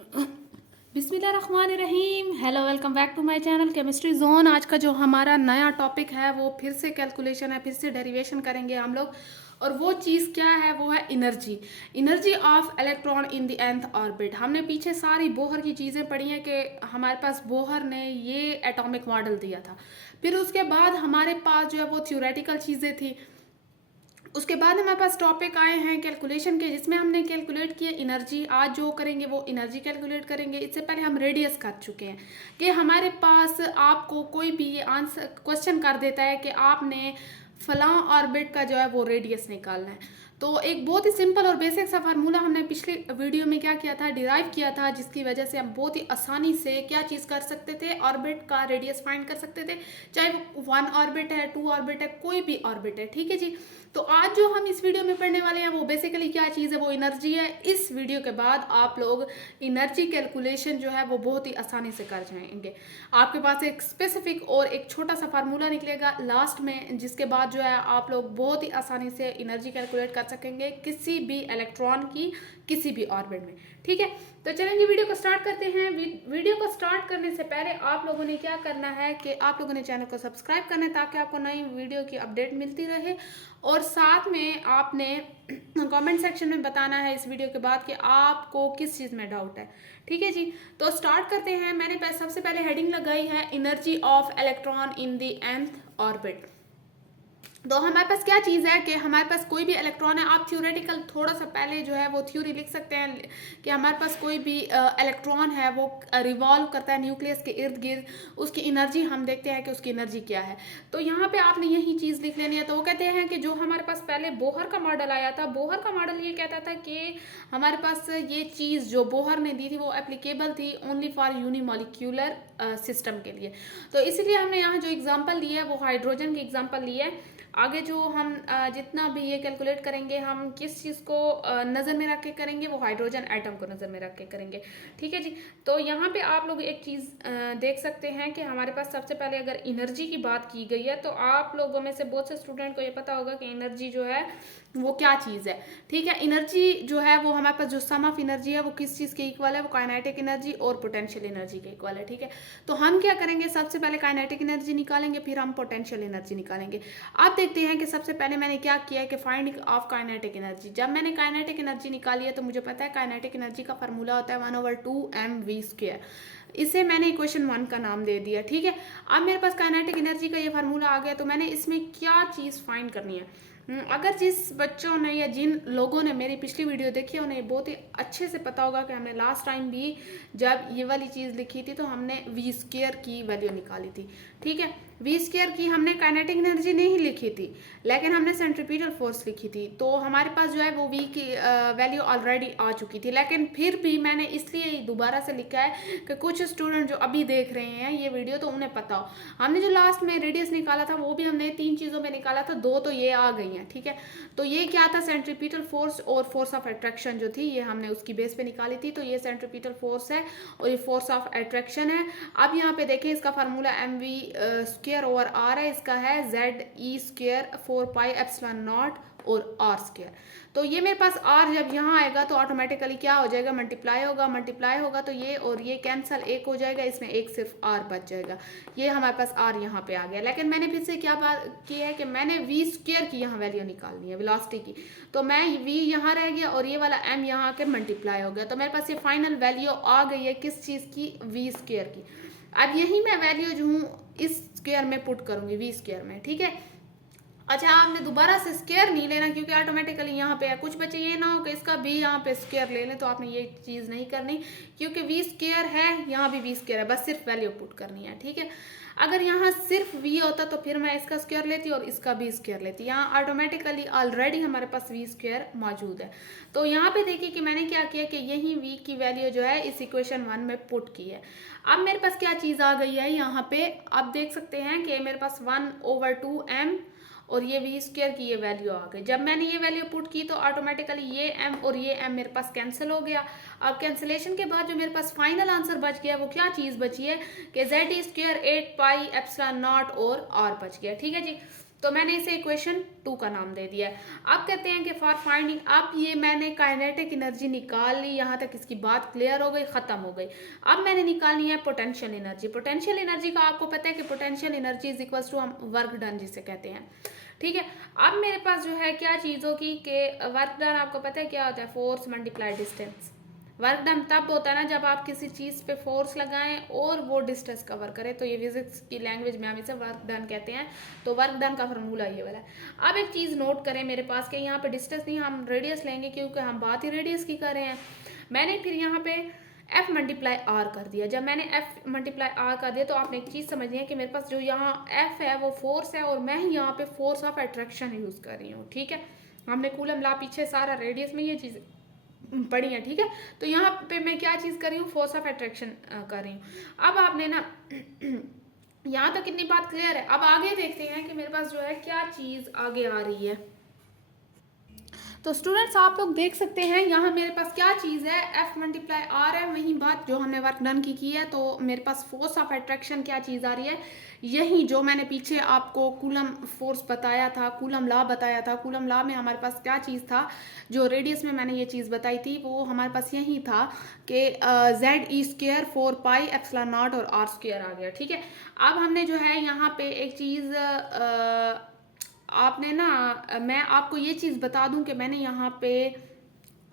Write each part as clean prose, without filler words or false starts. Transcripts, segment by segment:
बिस्मिल्लाहिर्रहमानिर्रहीम। Hello, welcome back to my channel chemistry zone. आज का जो हमारा नया टॉपिक है वो फिर से कैलकुलेशन है, फिर से डेरिवेशन करेंगे हम लोग। और वो चीज़ क्या है, वो है energy. Energy of electron in the nth orbit. हमने पीछे सारी बोहर की चीज़ें पढ़ी हैं कि हमारे पास बोहर ने ये एटॉमिक मॉडल दिया था। फिर उसके बाद हमारे पास जो है वो थ्योरेटिकल चीज़ें थी। उसके बाद हमारे पास टॉपिक आए हैं कैलकुलेशन के, जिसमें हमने कैलकुलेट किया एनर्जी। आज जो करेंगे वो एनर्जी कैलकुलेट करेंगे। इससे पहले हम रेडियस कर चुके हैं कि हमारे पास आपको कोई भी ये आंसर क्वेश्चन कर देता है कि आपने फलां ऑर्बिट का जो है वो रेडियस निकालना है। तो एक बहुत ही सिंपल और बेसिक सा फार्मूला हमने पिछली वीडियो में क्या किया था, डिराइव किया था, जिसकी वजह से हम बहुत ही आसानी से क्या चीज़ कर सकते थे, ऑर्बिट का रेडियस फाइंड कर सकते थे। चाहे वो 1 ऑर्बिट है, 2 ऑर्बिट है, कोई भी ऑर्बिट है, ठीक है जी। तो आज जो हम इस वीडियो में पढ़ने वाले हैं वो बेसिकली क्या चीज़ है, वो एनर्जी है। इस वीडियो के बाद आप लोग एनर्जी कैलकुलेशन जो है वो बहुत ही आसानी से कर जाएंगे। आपके पास एक स्पेसिफिक और एक छोटा सा फार्मूला निकलेगा लास्ट में, जिसके बाद जो है आप लोग बहुत ही आसानी से एनर्जी कैलकुलेट कर सकेंगे किसी भी इलेक्ट्रॉन की किसी भी ऑर्बिट में, ठीक है। तो चलेंगे वीडियो को स्टार्ट करते हैं। वीडियो को स्टार्ट करने से पहले आप लोगों ने क्या करना है कि आप लोगों ने चैनल को सब्सक्राइब करना है, ताकि आपको नई वीडियो की अपडेट मिलती रहे। और साथ में आपने कमेंट सेक्शन में बताना है इस वीडियो के बाद कि आपको किस चीज़ में डाउट है, ठीक है जी। तो स्टार्ट करते हैं। मैंने सबसे पहले हेडिंग लगाई है energy of electron in the nth orbit. तो हमारे पास क्या चीज़ है कि हमारे पास कोई भी इलेक्ट्रॉन है। आप थ्योरेटिकल थोड़ा सा पहले जो है वो थ्योरी लिख सकते हैं कि हमारे पास कोई भी इलेक्ट्रॉन है वो रिवॉल्व करता है न्यूक्लियस के इर्द गिर्द। उसकी एनर्जी हम देखते हैं कि उसकी एनर्जी क्या है। तो यहाँ पे आपने यही चीज़ लिख लेनी है। तो वो कहते हैं कि जो हमारे पास पहले बोहर का मॉडल आया था, बोहर का मॉडल ये कहता था कि हमारे पास ये चीज़ जो बोहर ने दी थी वो एप्लीकेबल थी ओनली फॉर यूनिमॉलिक्यूलर सिस्टम के लिए। तो इसीलिए हमने यहाँ जो एग्जाम्पल लिया है वो हाइड्रोजन की एग्जाम्पल ली है। आगे जो हम जितना भी ये कैलकुलेट करेंगे, हम किस चीज़ को नज़र में रख के करेंगे, वो हाइड्रोजन एटम को नज़र में रख के करेंगे, ठीक है जी। तो यहाँ पे आप लोग एक चीज़ देख सकते हैं कि हमारे पास सबसे पहले अगर एनर्जी की बात की गई है, तो आप लोगों में से बहुत से स्टूडेंट को ये पता होगा कि एनर्जी जो है वो क्या चीज़ है, ठीक है। एनर्जी जो है वो हमारे पास जो सम ऑफ एनर्जी है वो किस चीज़ के इक्वल है, वो काइनेटिक एनर्जी और पोटेंशियल एनर्जी के इक्वल है, ठीक है। तो हम क्या करेंगे, सबसे पहले काइनेटिक एनर्जी निकालेंगे, फिर हम पोटेंशियल एनर्जी निकालेंगे। आप देखते हैं कि सबसे पहले मैंने क्या किया है कि फाइंड ऑफ काइनेटिक एनर्जी। जब मैंने काइनेटिक एनर्जी निकाली है तो मुझे पता है काइनेटिक एनर्जी का फार्मूला होता है 1/2mv²। इसे मैंने इक्वेशन 1 का नाम दे दिया, ठीक है। अब मेरे पास काइनेटिक एनर्जी का ये फार्मूला आ गया, तो मैंने इसमें क्या चीज़ फाइंड करनी है। अगर जिस बच्चों ने या जिन लोगों ने मेरी पिछली वीडियो देखी है उन्हें बहुत ही अच्छे से पता होगा कि हमने लास्ट टाइम भी जब ये वाली चीज़ लिखी थी तो हमने v² की वैल्यू निकाली थी, ठीक है। v² की हमने काइनेटिक एनर्जी नहीं लिखी थी, लेकिन हमने सेंट्रीपिटल फोर्स लिखी थी। तो हमारे पास जो है वो v की वैल्यू ऑलरेडी आ चुकी थी, लेकिन फिर भी मैंने इसलिए दोबारा से लिखा है कि कुछ स्टूडेंट जो अभी देख रहे हैं ये वीडियो तो उन्हें पता हो। हमने जो लास्ट में रेडियस निकाला था वो भी हमने 3 चीज़ों में निकाला था, 2 तो ये आ गई हैं, ठीक है। तो ये क्या था, सेंट्रीपिटल फोर्स और फोर्स ऑफ अट्रैक्शन जो थी ये हमने उसकी बेस पे निकाली थी। तो ये सेंट्रीपिटल फोर्स है और ये फोर्स ऑफ अट्रैक्शन है। अब यहाँ पे देखें, इसका फार्मूला mv²/r है, इसका है ZE² 4πε0 और r²। तो ये मेरे पास r जब यहाँ आएगा तो ऑटोमेटिकली क्या हो जाएगा, मल्टीप्लाई होगा तो ये और ये कैंसल, एक हो जाएगा, इसमें एक सिर्फ r बच जाएगा। ये हमारे पास r यहाँ पे आ गया। लेकिन मैंने फिर से क्या बात की है कि मैंने v² की यहाँ वैल्यू निकालनी है, वेलोसिटी की। तो मैं v यहाँ रह गया और ये वाला m यहाँ आके मल्टीप्लाई हो गया। तो मेरे पास ये फाइनल वैल्यू आ गई है किस चीज़ की, v² की। अब यही मैं वैल्यू जो हूँ इस स्क्वायर में पुट करूँगी, v² में, ठीक है। अच्छा, आपने दोबारा से स्क्वायर नहीं लेना क्योंकि ऑटोमेटिकली यहाँ पे है। कुछ बच्चे ये ना हो कि इसका भी यहाँ पे स्क्वायर ले लें, तो आपने ये चीज़ नहीं करनी क्योंकि v² है, यहाँ भी v² है, बस सिर्फ वैल्यू पुट करनी है, ठीक है। अगर यहाँ सिर्फ v होता तो फिर मैं इसका स्क्वायर लेती और इसका भी स्क्वायर लेती। यहाँ ऑटोमेटिकली ऑलरेडी हमारे पास v² मौजूद है। तो यहाँ पे देखिए कि मैंने क्या किया कि यही v की वैल्यू जो है इस इक्वेशन 1 में पुट की है। अब मेरे पास क्या चीज़ आ गई है यहाँ पे, आप देख सकते हैं कि मेरे पास 1/2m और ये v² की ये वैल्यू आ गई। जब मैंने ये वैल्यू पुट की तो ऑटोमेटिकली ये m और ये m मेरे पास कैंसिल हो गया। अब कैंसिलेशन के बाद जो मेरे पास फाइनल आंसर बच गया वो क्या चीज़ बची है कि ZE² 8πε0 और r बच गया, ठीक है जी। तो मैंने इसे इक्वेशन 2 का नाम दे दिया है। अब कहते हैं कि फॉर फाइंडिंग, अब ये मैंने काइनेटिक एनर्जी निकाल ली, यहाँ तक इसकी बात क्लियर हो गई, खत्म हो गई। अब मैंने निकालनी है पोटेंशियल एनर्जी। पोटेंशियल एनर्जी का आपको पता है कि potential energy is equals to हम वर्क डन जिसे कहते हैं, ठीक है। अब मेरे पास जो है क्या चीज़ों की कि वर्क डन आपको पता है क्या होता है, force multiply distance. Work done तब होता है ना जब आप किसी चीज़ पे फोर्स लगाएं और वो डिस्टेंस कवर करे, तो ये फिजिक्स की लैंग्वेज में हम इसे वर्क डन कहते हैं। तो वर्क डन का फार्मूला ये वाला है। अब एक चीज़ नोट करें मेरे पास कि यहाँ पे डिस्टेंस नहीं, हम रेडियस लेंगे क्योंकि हम बात ही रेडियस की कर रहे हैं। मैंने फिर यहाँ पे एफ मल्टीप्लाई आर कर दिया। जब मैंने एफ मल्टीप्लाई आर कर दिया तो आपने एक चीज़ समझनी है कि मेरे पास जो यहाँ एफ है वो फोर्स है और मैं यहाँ पे फोर्स ऑफ अट्रैक्शन यूज़ कर रही हूँ, ठीक है। हमने कूलम ला पीछे सारा रेडियस में ये चीज़ पढ़ी है, ठीक है। तो यहाँ पे मैं क्या चीज़ कर रही हूँ, फोर्स ऑफ अट्रैक्शन कर रही हूँ। अब आपने ना यहाँ तक कितनी बात क्लियर है। अब आगे देखते हैं कि मेरे पास जो है क्या चीज़ आगे आ रही है। तो स्टूडेंट्स आप लोग देख सकते हैं यहाँ मेरे पास क्या चीज़ है, एफ मल्टीप्लाई आर है, वही बात जो हमने वर्क डन की है। तो मेरे पास फोर्स ऑफ अट्रैक्शन क्या चीज़ आ रही है, यही जो मैंने पीछे आपको कूलम फोर्स बताया था, कूलम लॉ बताया था। कूलम लॉ में हमारे पास क्या चीज़ था, जो रेडियस में मैंने ये चीज़ बताई थी, वो हमारे पास यही था कि Z E square 4 pi epsilon not और आर स्क्र आ गया, ठीक है। अब हमने जो है यहाँ पे एक चीज़ आपने ना, मैं आपको ये चीज़ बता दूं कि मैंने यहाँ पे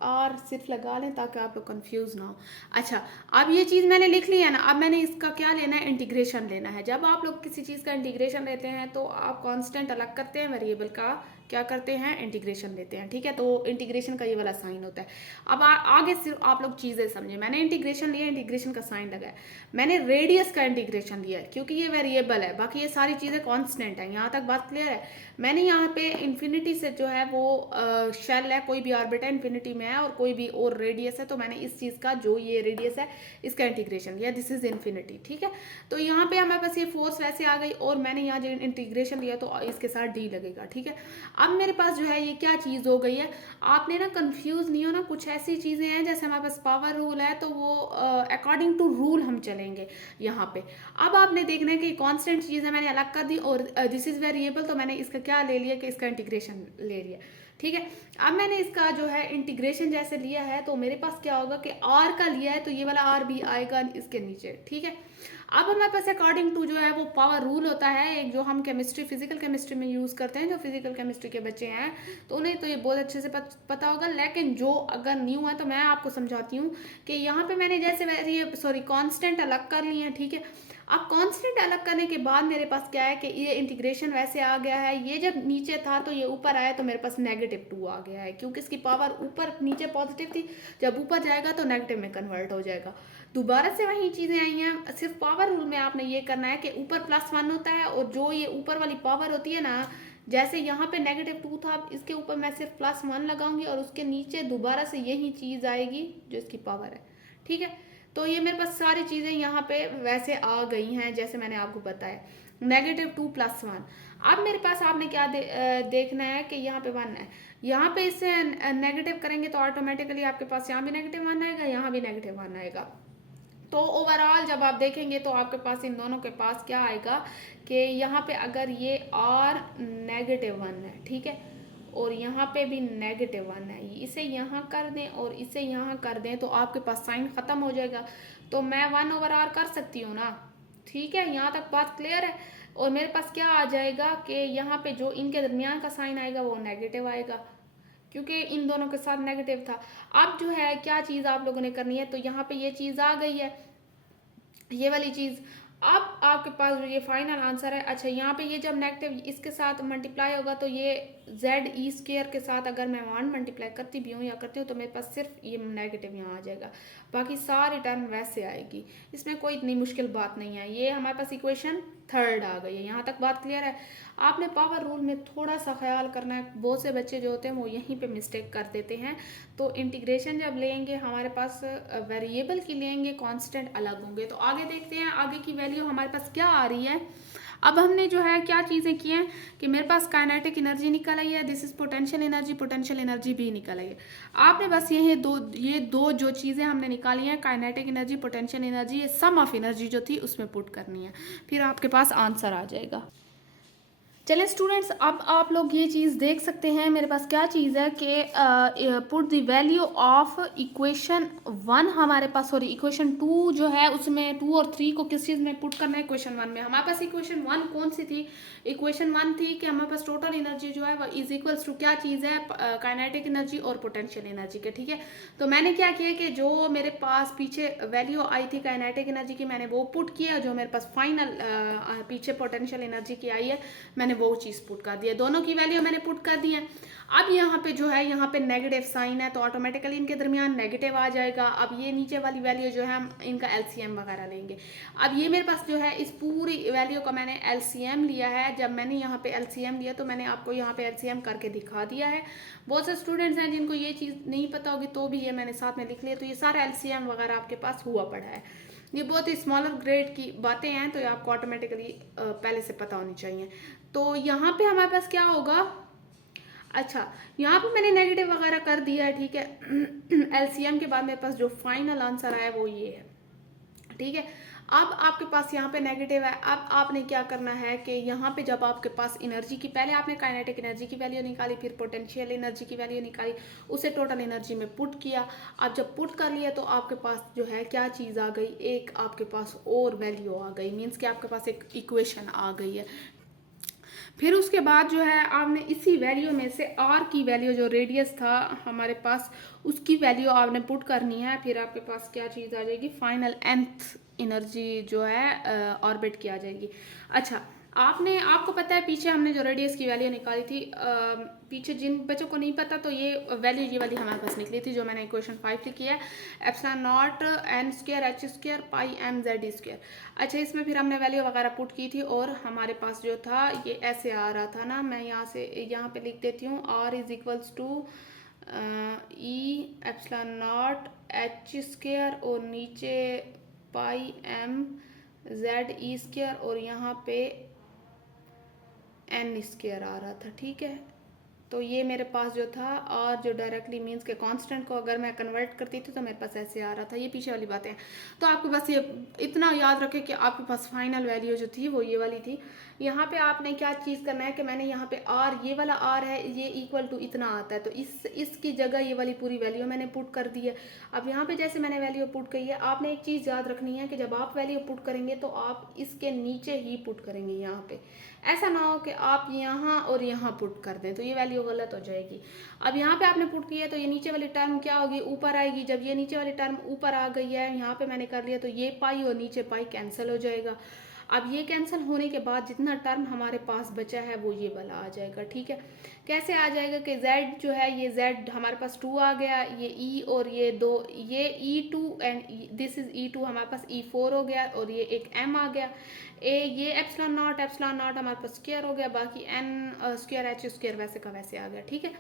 और सिर्फ लगा लें ताकि आप लोग कंफ्यूज ना हो। अच्छा, अब ये चीज़ मैंने लिख ली है ना। अब मैंने इसका क्या लेना है, इंटीग्रेशन लेना है। जब आप लोग किसी चीज़ का इंटीग्रेशन लेते हैं तो आप कांस्टेंट अलग करते हैं, वेरिएबल का क्या करते हैं, इंटीग्रेशन लेते हैं, ठीक है। तो इंटीग्रेशन का ये वाला साइन होता है। अब आगे सिर्फ आप लोग चीज़ें समझे। मैंने इंटीग्रेशन लिया, इंटीग्रेशन का साइन लगाया। मैंने रेडियस का इंटीग्रेशन लिया है क्योंकि ये वेरिएबल है, बाकी ये सारी चीज़ें कॉन्स्टेंट है। यहाँ तक बात क्लियर है। मैंने यहाँ पे इन्फिनिटी से जो है वो शेल है, कोई भी ऑर्बिट है इन्फिनिटी में है और कोई भी और रेडियस है, तो मैंने इस चीज़ का जो ये रेडियस है इसका इंटीग्रेशन लिया, दिस इज इन्फिनिटी, ठीक है। तो यहाँ पे हमारे पास ये फोर्स वैसे आ गई और मैंने यहाँ जो इंटीग्रेशन लिया तो इसके साथ डी लगेगा, ठीक है। अब मेरे पास जो है ये क्या चीज़ हो गई है, आपने ना कंफ्यूज नहीं हो ना। कुछ ऐसी चीज़ें हैं जैसे हमारे पास पावर रूल है तो वो अकॉर्डिंग टू रूल हम चलेंगे यहाँ पे। अब आपने देखना है कि कॉन्स्टेंट चीज़ें मैंने अलग कर दी और दिस इज वेरिएबल, तो मैंने इसका क्या ले लिया कि इसका इंटीग्रेशन ले लिया, ठीक है। अब मैंने इसका जो है इंटीग्रेशन जैसे लिया है तो मेरे पास क्या होगा कि आर का लिया है तो ये वाला आर भी आएगा इसके नीचे, ठीक है। अब हमारे पास अकॉर्डिंग टू जो है वो पावर रूल होता है एक, जो हम केमिस्ट्री फिजिकल केमिस्ट्री में यूज़ करते हैं। जो फिजिकल केमिस्ट्री के बच्चे हैं तो उन्हें तो ये बहुत अच्छे से पता होगा, लेकिन जो अगर न्यू है तो मैं आपको समझाती हूँ कि यहाँ पे मैंने जैसे कांस्टेंट अलग कर लिए हैं, ठीक है। अब कांस्टेंट अलग करने के बाद मेरे पास क्या है कि ये इंटीग्रेशन वैसे आ गया है। ये जब नीचे था तो ये ऊपर आया तो मेरे पास -2 आ गया है क्योंकि इसकी पावर ऊपर नीचे पॉजिटिव थी, जब ऊपर जाएगा तो नेगेटिव में कन्वर्ट हो जाएगा। दोबारा से वही चीज़ें आई हैं, सिर्फ पावर रूल में आपने ये करना है कि ऊपर +1 होता है और जो ये ऊपर वाली पावर होती है ना, जैसे यहाँ पे -2 था, इसके ऊपर मैं सिर्फ +1 लगाऊंगी और उसके नीचे दोबारा से यही चीज़ आएगी जो इसकी पावर है, ठीक है। तो ये मेरे पास सारी चीज़ें यहाँ पे वैसे आ गई हैं जैसे मैंने आपको बताया, -2 +1। अब मेरे पास आपने क्या देखना है कि यहाँ पे 1 है, यहाँ पे इससे नेगेटिव करेंगे तो ऑटोमेटिकली आपके पास यहाँ भी -1 आएगा, यहाँ भी -1 आएगा। तो ओवरऑल जब आप देखेंगे तो आपके पास इन दोनों के पास क्या आएगा कि यहाँ पे अगर ये R -1 है, ठीक है, और यहाँ पे भी -1 है, इसे यहाँ कर दें और इसे यहाँ कर दें तो आपके पास साइन ख़त्म हो जाएगा। तो मैं 1/R कर सकती हूँ ना, ठीक है। यहाँ तक बात क्लियर है। और मेरे पास क्या आ जाएगा कि यहाँ पे जो इनके दरमियान का साइन आएगा वो नेगेटिव आएगा क्योंकि इन दोनों के साथ नेगेटिव था। अब जो है क्या चीज़ आप लोगों ने करनी है, तो यहाँ पे ये चीज़ आ गई है, ये वाली चीज़। अब आपके पास ये फाइनल आंसर है। अच्छा, यहाँ पे ये जब नेगेटिव इसके साथ मल्टीप्लाई होगा तो ये जेड ई स्क्र के साथ अगर मैं 1 मल्टीप्लाई करती भी हूँ या करती हूँ तो मेरे पास सिर्फ ये नेगेटिव यहाँ आ जाएगा, बाकी सारी टर्म वैसे आएगी। इसमें कोई इतनी मुश्किल बात नहीं है। ये हमारे पास इक्वेशन 3 आ गई है। यहाँ तक बात क्लियर है। आपने पावर रूल में थोड़ा सा ख्याल करना है, बहुत से बच्चे जो होते हैं वो यहीं पे मिस्टेक कर देते हैं। तो इंटीग्रेशन जब लेंगे हमारे पास वेरिएबल की लेंगे, कांस्टेंट अलग होंगे। तो आगे देखते हैं आगे की वैल्यू हमारे पास क्या आ रही है। अब हमने जो है क्या चीज़ें की हैं कि मेरे पास काइनेटिक एनर्जी निकल आई है, दिस इज पोटेंशियल एनर्जी भी निकल आई है। आपने बस ये दो जो चीज़ें हमने निकाली हैं, काइनेटिक एनर्जी, पोटेंशियल एनर्जी, ये सम ऑफ एनर्जी जो थी उसमें पुट करनी है, फिर आपके पास आंसर आ जाएगा। चलें स्टूडेंट्स, अब आप लोग ये चीज़ देख सकते हैं मेरे पास क्या चीज़ है कि put the value of equation 1 हमारे पास, सॉरी इक्वेशन 2 जो है उसमें 2 और 3 को किस चीज़ में पुट करना है, इक्वेशन 1 में। हमारे पास इक्वेशन 1 कौन सी थी? इक्वेशन 1 थी कि हमारे पास टोटल एनर्जी जो है वह इज इक्वल्स टू क्या चीज़ है, काइनेटिक एनर्जी और पोटेंशियल एनर्जी के, ठीक है। तो मैंने क्या किया कि जो मेरे पास पीछे वैल्यू आई थी काइनेटिक एनर्जी की, मैंने वो पुट किया, जो मेरे पास फाइनल पीछे पोटेंशियल एनर्जी की आई है मैंने वो चीज़ पुट कर दी है। दोनों की वैल्यू मैंने पुट कर दी है। अब यहाँ पे जो है, यहाँ पे नेगेटिव साइन है तो ऑटोमेटिकली इनके दरमियान नेगेटिव आ जाएगा। अब ये नीचे वाली वैल्यू जो है हम इनका एलसीएम वगैरह लेंगे। अब ये मेरे पास जो है इस पूरी वैल्यू का मैंने एलसीएम लिया है। जब मैंने यहाँ पे एलसीएम लिया तो मैंने आपको यहाँ पे एलसीएम करके दिखा दिया है। बहुत से स्टूडेंट्स हैं जिनको ये चीज़ नहीं पता होगी, तो भी ये मैंने साथ में लिख लिया। तो ये सारा एलसीएम वगैरह आपके पास हुआ पड़ा है। ये बहुत ही स्मॉलर ग्रेड की बातें हैं, तो ये आपको ऑटोमेटिकली पहले से पता होनी चाहिए। तो यहाँ पे हमारे पास क्या होगा, अच्छा यहाँ पे मैंने नेगेटिव वगैरह कर दिया है, ठीक है। एलसीएम के बाद मेरे पास जो फाइनल आंसर आया वो ये है, ठीक है। अब आपके पास यहाँ पे नेगेटिव है। अब आपने क्या करना है कि यहाँ पे जब आपके पास एनर्जी की, पहले आपने काइनेटिक एनर्जी की वैल्यू निकाली, फिर पोटेंशियल एनर्जी की वैल्यू निकाली, उसे टोटल एनर्जी में पुट किया। अब जब पुट कर लिया तो आपके पास जो है क्या चीज़ आ गई, एक आपके पास और वैल्यू आ गई, मीन्स कि आपके पास एक इक्वेशन आ गई है। फिर उसके बाद जो है आपने इसी वैल्यू में से आर की वैल्यू, जो रेडियस था हमारे पास, उसकी वैल्यू आपने पुट करनी है। फिर आपके पास क्या चीज़ आ जाएगी, फाइनल nth एनर्जी जो है ऑर्बिट की आ जाएगी। अच्छा, आपको पता है पीछे हमने जो रेडियस की वैल्यू निकाली थी, पीछे जिन बच्चों को नहीं पता तो ये वैल्यू ये वाली हमारे पास निकली थी, जो मैंने इक्वेशन 5 लिखी है, epsilon not n square h square pi m z square. अच्छा, इसमें फिर हमने वैल्यू वगैरह पुट की थी और हमारे पास जो था ये ऐसे आ रहा था ना, मैं यहाँ पे लिख देती हूँ, r is equals to e epsilon naught h square और नीचे pi m z e square और यहाँ पे n स्क्वायर आ रहा था, ठीक है। तो ये मेरे पास जो था, और जो डायरेक्टली मीन्स के कांस्टेंट को अगर मैं कन्वर्ट करती थी तो मेरे पास ऐसे आ रहा था। ये पीछे वाली बातें हैं, तो आपके पास ये इतना याद रखें कि आपके पास फाइनल वैल्यू जो थी वो ये वाली थी। यहाँ पे आपने क्या चीज़ करना है कि मैंने यहाँ पे आर, ये वाला आर है, ये इक्वल टू इतना आता है, तो इसकी जगह ये वाली पूरी वैल्यू मैंने पुट कर दी है। अब यहाँ पे जैसे मैंने वैल्यू पुट की है, आपने एक चीज़ याद रखनी है कि जब आप वैल्यू पुट करेंगे तो आप इसके नीचे ही पुट करेंगे यहाँ पे, ऐसा ना हो कि आप यहाँ और यहाँ पुट कर दें तो ये वैल्यू गलत हो जाएगी। अब यहाँ पे आपने पुट किया तो ये नीचे वाली टर्म क्या होगी, ऊपर आएगी। जब ये नीचे वाली टर्म ऊपर आ गई है, यहाँ पे मैंने कर लिया, तो ये पाई और नीचे पाई कैंसिल हो जाएगा। अब ये कैंसिल होने के बाद जितना टर्म हमारे पास बचा है वो ये वाला आ जाएगा, ठीक है। कैसे आ जाएगा कि z जो है, ये z हमारे पास 2 आ गया, ये e और ये 2, ये e2 and this is e2 हमारे पास e4 हो गया, और ये एक m आ गया, ये एप्सिलॉन नॉट हमारे पास स्क्वायर हो गया, बाकी n स्क्वायर h स्क्वायर वैसे का वैसे आ गया, ठीक है।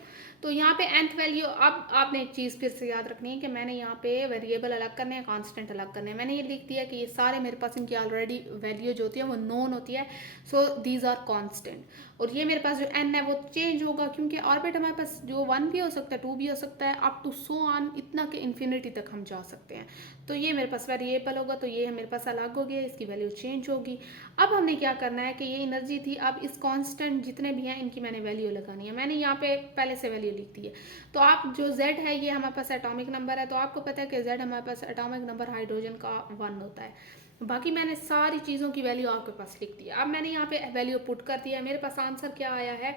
तो यहाँ पे nth वैल्यू, अब आपने एक चीज़ फिर से याद रखनी है कि मैंने यहाँ पे वेरिएबल अलग करने हैं, कांस्टेंट अलग करने हैं। मैंने ये लिख दिया कि ये सारे मेरे पास इनकी ऑलरेडी वैल्यू जो होती है वो नोन होती है, सो दीज आर कांस्टेंट। और ये मेरे पास जो n है वो चेंज होगा, क्योंकि ऑर्बिट हमारे पास जो 1 भी हो सकता है, 2 भी हो सकता है, अप टू सो ऑन, इतना के इन्फिनिटी तक हम जा सकते हैं। तो ये मेरे पास वेरिएबल होगा, तो ये मेरे पास अलग हो गया, इसकी वैल्यू चेंज होगी। अब हमने क्या करना है कि ये एनर्जी थी, अब इस कांस्टेंट जितने भी हैं इनकी मैंने वैल्यू लगानी है। मैंने यहाँ पे पहले से वैल्यू लिख दी है। तो आप जो Z है ये हमारे पास एटॉमिक नंबर है, तो आपको पता है कि Z हमारे पास एटॉमिक नंबर हाइड्रोजन का 1 होता है। बाकी मैंने सारी चीज़ों की वैल्यू आपके पास लिख दी है। अब मैंने यहाँ पे वैल्यू पुट कर दिया है। मेरे पास आंसर क्या आया है,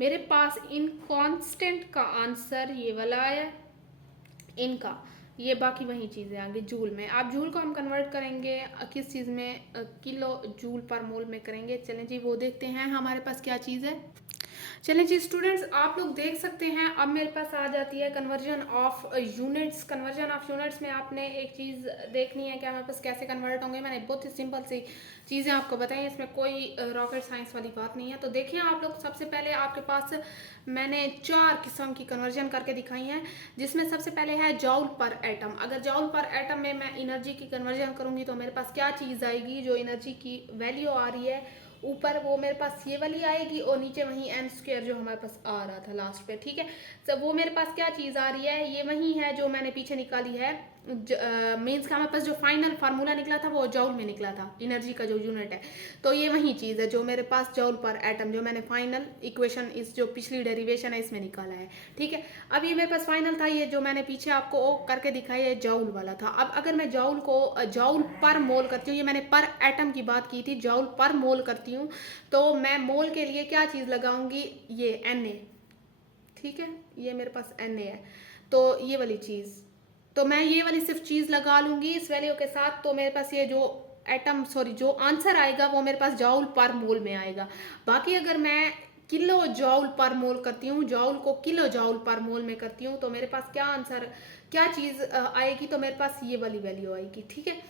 मेरे पास इन कांस्टेंट का आंसर ये वाला आया, इनका ये बाकी वही चीज़ें आगे जूल में। आप जूल को हम कन्वर्ट करेंगे किस चीज़ में, किलो जूल पर मोल में करेंगे। चलें जी वो देखते हैं हमारे पास क्या चीज़ है। चलें जी स्टूडेंट्स, आप लोग देख सकते हैं अब मेरे पास आ जाती है conversion of units. Conversion of units में आपने एक चीज़ देखनी है कि हमारे पास कैसे कन्वर्ट होंगे। मैंने बहुत ही सिंपल सी चीज़ें आपको बताई, इसमें कोई रॉकेट साइंस वाली बात नहीं है। तो देखिए आप लोग, सबसे पहले आपके पास मैंने 4 किस्म की कन्वर्जन करके दिखाई हैं, जिसमें सबसे पहले है जॉल पर एटम। अगर जॉल पर एटम में मैं एनर्जी की कन्वर्जन करूँगी तो मेरे पास क्या चीज़ आएगी, जो एनर्जी की वैल्यू आ रही है ऊपर वो मेरे पास ये वाली आएगी, और नीचे वहीं n स्क्वायर जो हमारे पास आ रहा था लास्ट पे, ठीक है। तो वो मेरे पास क्या चीज़ आ रही है, ये वही है जो मैंने पीछे निकाली है मीन्स का हमारे पास जो फाइनल फार्मूला निकला था वो जॉल में निकला था, एनर्जी का जो यूनिट है। तो ये वही चीज़ है जो मेरे पास जॉल पर एटम, जो मैंने फाइनल इक्वेशन इस जो पिछली डेरिवेशन है इसमें निकाला है। ठीक है, अब ये मेरे पास फाइनल था, ये जो मैंने पीछे आपको करके दिखाया है जॉल वाला था। अब अगर मैं जॉल को जॉल पर मोल करती हूँ, ये मैंने पर एटम की बात की थी, जॉल पर मोल करती हूँ, तो मैं मोल के लिए क्या चीज़ लगाऊंगी, ये Na। ठीक है, ये मेरे पास Na है, तो ये वाली चीज़, तो मैं ये वाली सिर्फ चीज़ लगा लूंगी इस वैल्यू के साथ, तो मेरे पास ये जो एटम सॉरी जो आंसर आएगा वो मेरे पास जॉल पर मोल में आएगा। बाकी अगर मैं किलो जॉल पर मोल करती हूँ, जॉल को किलो जॉल पर मोल में करती हूँ, तो मेरे पास क्या आंसर, क्या चीज़ आएगी, तो मेरे पास ये वाली वैल्यू आएगी। ठीक है,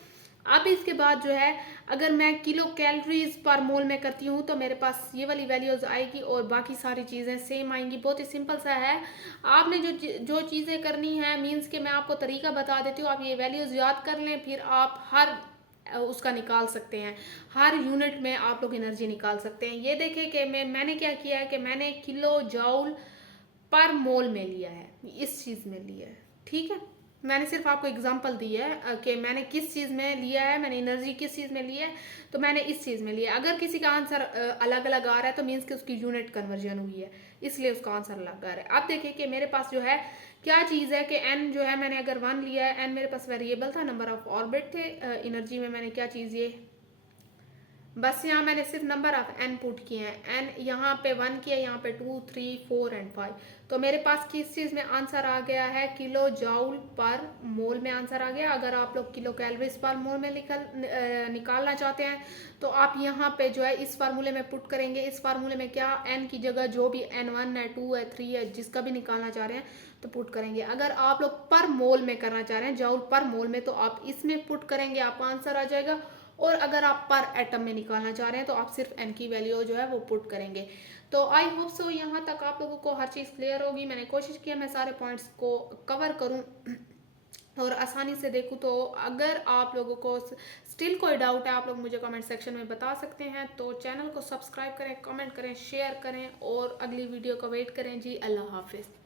अब इसके बाद जो है अगर मैं किलो कैलोरीज पर मोल में करती हूँ तो मेरे पास ये वाली वैल्यूज आएगी और बाकी सारी चीज़ें सेम आएंगी। बहुत ही सिंपल सा है, आपने जो चीज़ें करनी है, मीन्स के मैं आपको तरीका बता देती हूँ, आप ये वैल्यूज याद कर लें, फिर आप हर उसका निकाल सकते हैं, हर यूनिट में आप लोग एनर्जी निकाल सकते हैं। ये देखें कि मैंने क्या किया है कि मैंने किलो जॉल पर मोल में लिया है, इस चीज़ में लिया है। ठीक है, मैंने सिर्फ आपको एग्जांपल दी है कि मैंने किस चीज़ में लिया है, मैंने एनर्जी किस चीज़ में लिया है, तो मैंने इस चीज़ में लिया है। अगर किसी का आंसर अलग अलग आ रहा है तो मीन्स कि उसकी यूनिट कन्वर्जन हुई है, इसलिए उसका आंसर अलग आ रहा है। अब देखिए कि मेरे पास जो है क्या चीज़ है कि n जो है मैंने अगर 1 लिया है, n मेरे पास वेरिएबल था, नंबर ऑफ ऑर्बिट थे, एनर्जी में मैंने क्या चीज़ ये बस यहाँ मैंने सिर्फ नंबर ऑफ n पुट किए हैं, n यहाँ पे 1 किया, यहाँ पे 2 3 4 एंड 5, तो मेरे पास किस चीज़ में आंसर आ गया है, किलो जॉल पर मोल में आंसर आ गया। अगर आप लोग किलो कैलोरीज पर मोल में निकालना चाहते हैं तो आप यहाँ पे जो है इस फार्मूले में पुट करेंगे। इस फार्मूले में क्या, n की जगह जो भी n1 है 2 है 3 है जिसका भी निकालना चाह रहे हैं तो पुट करेंगे। अगर आप लोग पर मोल में करना चाह रहे हैं, जॉल पर मोल में, तो आप इसमें पुट करेंगे, आपका आंसर आ जाएगा। और अगर आप पर एटम में निकालना चाह रहे हैं तो आप सिर्फ n की वैल्यू जो है वो पुट करेंगे। तो आई होप सो यहाँ तक आप लोगों को हर चीज़ क्लियर होगी। मैंने कोशिश किया मैं सारे पॉइंट्स को कवर करूँ और आसानी से देखूँ। तो अगर आप लोगों को स्टिल कोई डाउट है आप लोग मुझे कमेंट सेक्शन में बता सकते हैं। तो चैनल को सब्सक्राइब करें, कमेंट करें, शेयर करें और अगली वीडियो का वेट करें जी। अल्लाह हाफिज़।